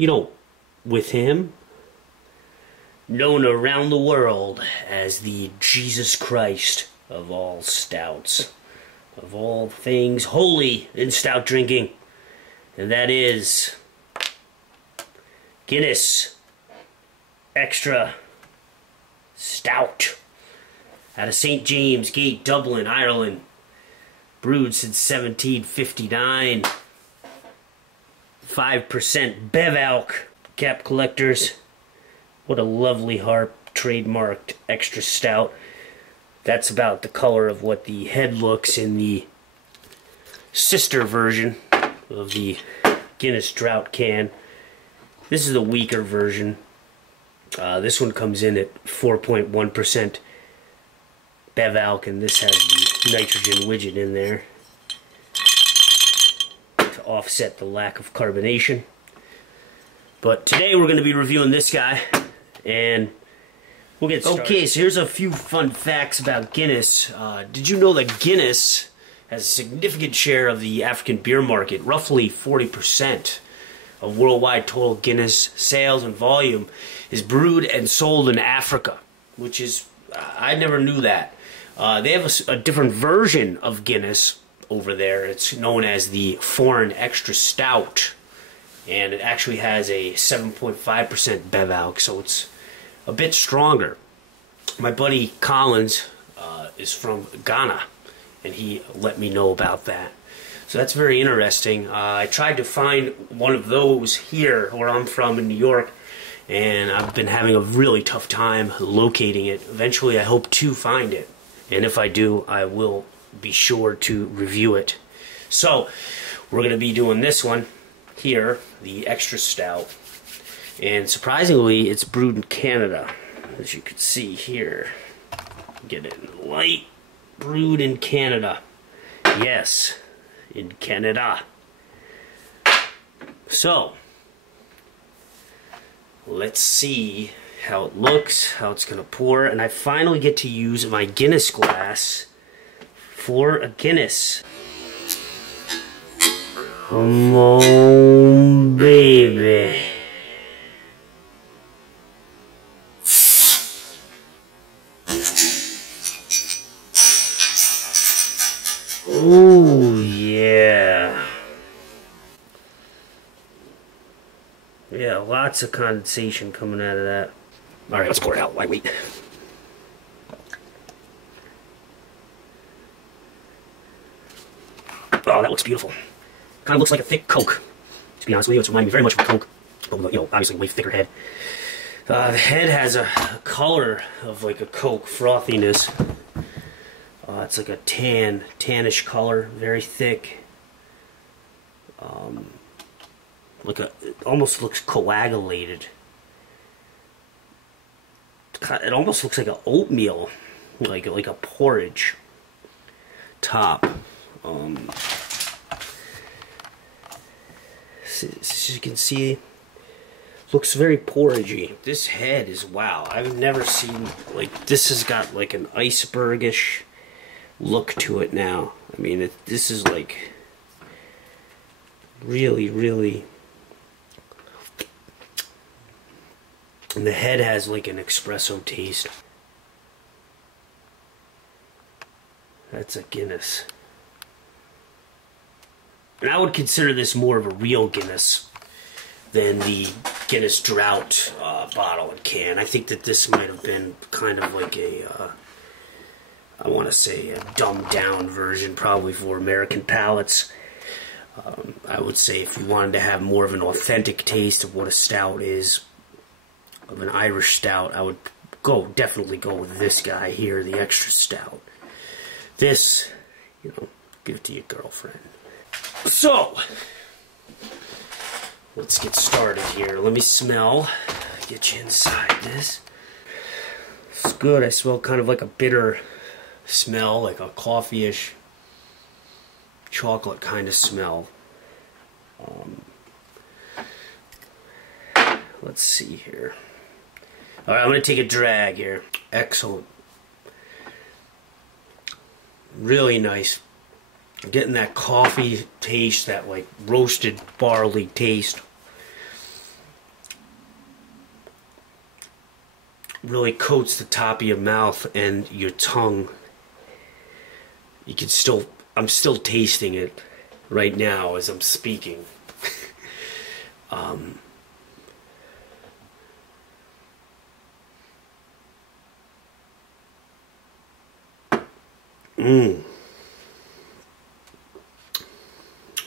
you know, with him, known around the world as the Jesus Christ of all stouts, of all things holy in stout drinking, and that is Guinness Extra Stout out of St. James Gate, Dublin, Ireland, brewed since 1759. 5% Bev Alc. Cap collectors, what a lovely harp, trademarked extra stout. That's about the color of what the head looks in the sister version of the Guinness Drought can. This is the weaker version. This one comes in at 4.1% Bev Alc, and this has the nitrogen widget in there to offset the lack of carbonation. But today we're going to be reviewing this guy, and we'll get started. Okay, so here's a few fun facts about Guinness. Did you know that Guinness has a significant share of the African beer market? Roughly 40% of worldwide total Guinness sales and volume is brewed and sold in Africa, which is, I never knew that. They have a different version of Guinness over there. It's known as the Foreign Extra Stout, and it actually has a 7.5% Bev Alc, so it's a bit stronger. My buddy Collins is from Ghana, and he let me know about that. So that's very interesting. I tried to find one of those here where I'm from in New York, and I've been having a really tough time locating it. Eventually I hope to find it, and if I do, I will be sure to review it. So we're going to be doing this one here, the Extra Stout, and surprisingly it's brewed in Canada, as you can see here. Get it in the light. Brewed in Canada. Yes, in Canada. So let's see how it looks, how it's gonna pour, and I finally get to use my Guinness glass for a Guinness. Come on, baby. Oh, yeah. Yeah, lots of condensation coming out of that. Alright, let's pour it out lightweight. Oh, that looks beautiful. Kind of looks like a thick Coke. To be honest with you, it's reminding me very much of a Coke. But, you know, obviously a way thicker head. The head has a color of like a Coke, frothiness. It's like a tannish color, very thick. It almost looks coagulated. It almost looks like an oatmeal, like a porridge top. As you can see, looks very porridgey. This head is, wow, I've never seen, like, this has got like an icebergish look to it now. I mean, this is like really, and the head has like an espresso taste. That's a Guinness. And I would consider this more of a real Guinness than the Guinness Drought bottle and can. I think that this might have been kind of like a I want to say a dumbed down version, probably for American palates. I would say if you wanted to have more of an authentic taste of what a stout is, of an Irish stout, I would definitely go with this guy here, the Extra Stout. This, you know, give it to your girlfriend. So, let's get started here. Let me smell. Get you inside this. It's good. I smell kind of like a bitter smell, like a coffee-ish, chocolate kind of smell. Let's see here. Alright, I'm going to take a drag here. Excellent. Really nice. I'm getting that coffee taste, that like roasted barley taste. really coats the top of your mouth and your tongue. You can still, I'm still tasting it right now as I'm speaking.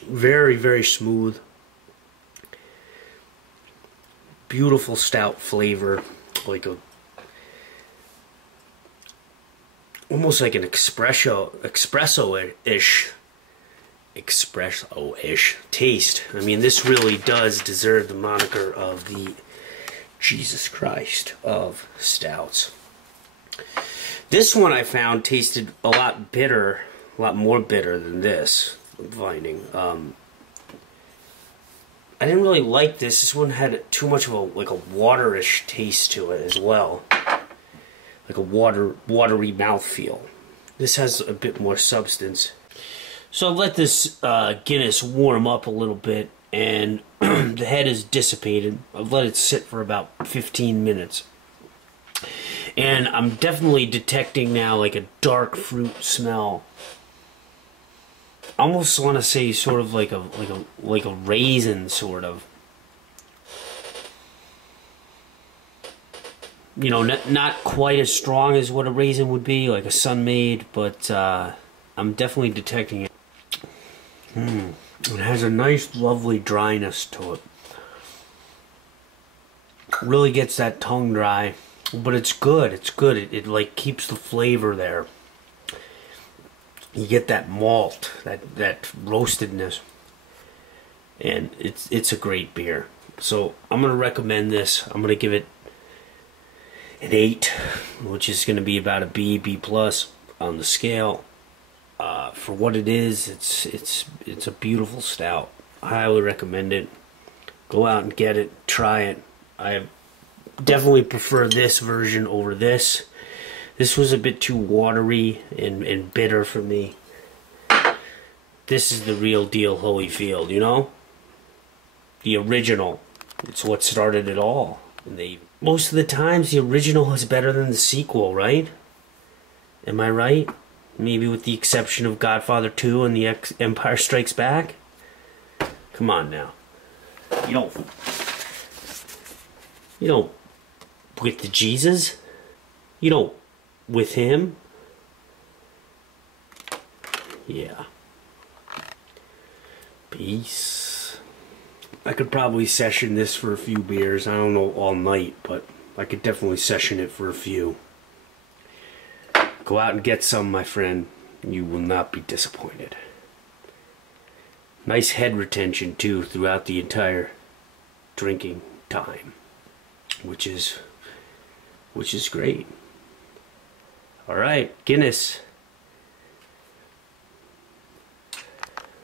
Very, very smooth. Beautiful stout flavor, like a almost like an espresso-ish taste. I mean, this really does deserve the moniker of the Jesus Christ of stouts. This one I found tasted a lot bitter, a lot more bitter than this. I'm finding. I didn't really like this. This one had too much of a waterish taste to it as well, like a watery mouthfeel. This has a bit more substance. So I've let this Guinness warm up a little bit, and the head is dissipated. I've let it sit for about 15 minutes. And I'm definitely detecting now like a dark fruit smell. I almost want to say sort of like a raisin, sort of. You know, not quite as strong as what a raisin would be, like a sun-made, but I'm definitely detecting it. It has a nice, lovely dryness to it. Really gets that tongue dry, but it's good. It's good. It like keeps the flavor there. You get that malt, that roastedness, and it's a great beer. So I'm gonna recommend this. I'm gonna give it an 8, which is gonna be about a B plus on the scale. For what it is, it's a beautiful stout. I highly recommend it. Go out and get it, try it. I definitely prefer this version over this. This was a bit too watery and bitter for me. This is the real deal Holyfield, you know? The original. It's what started it all. And most of the times, the original is better than the sequel, right? Am I right? Maybe with the exception of Godfather 2 and the Empire Strikes Back? Come on now. You don't with the Jesus? You don't with him? Yeah. Peace. I could probably session this for a few beers. I don't know all night, but I could definitely session it for a few. Go out and get some, my friend. You will not be disappointed. Nice head retention, too, throughout the entire drinking time. Which is great. Alright, Guinness.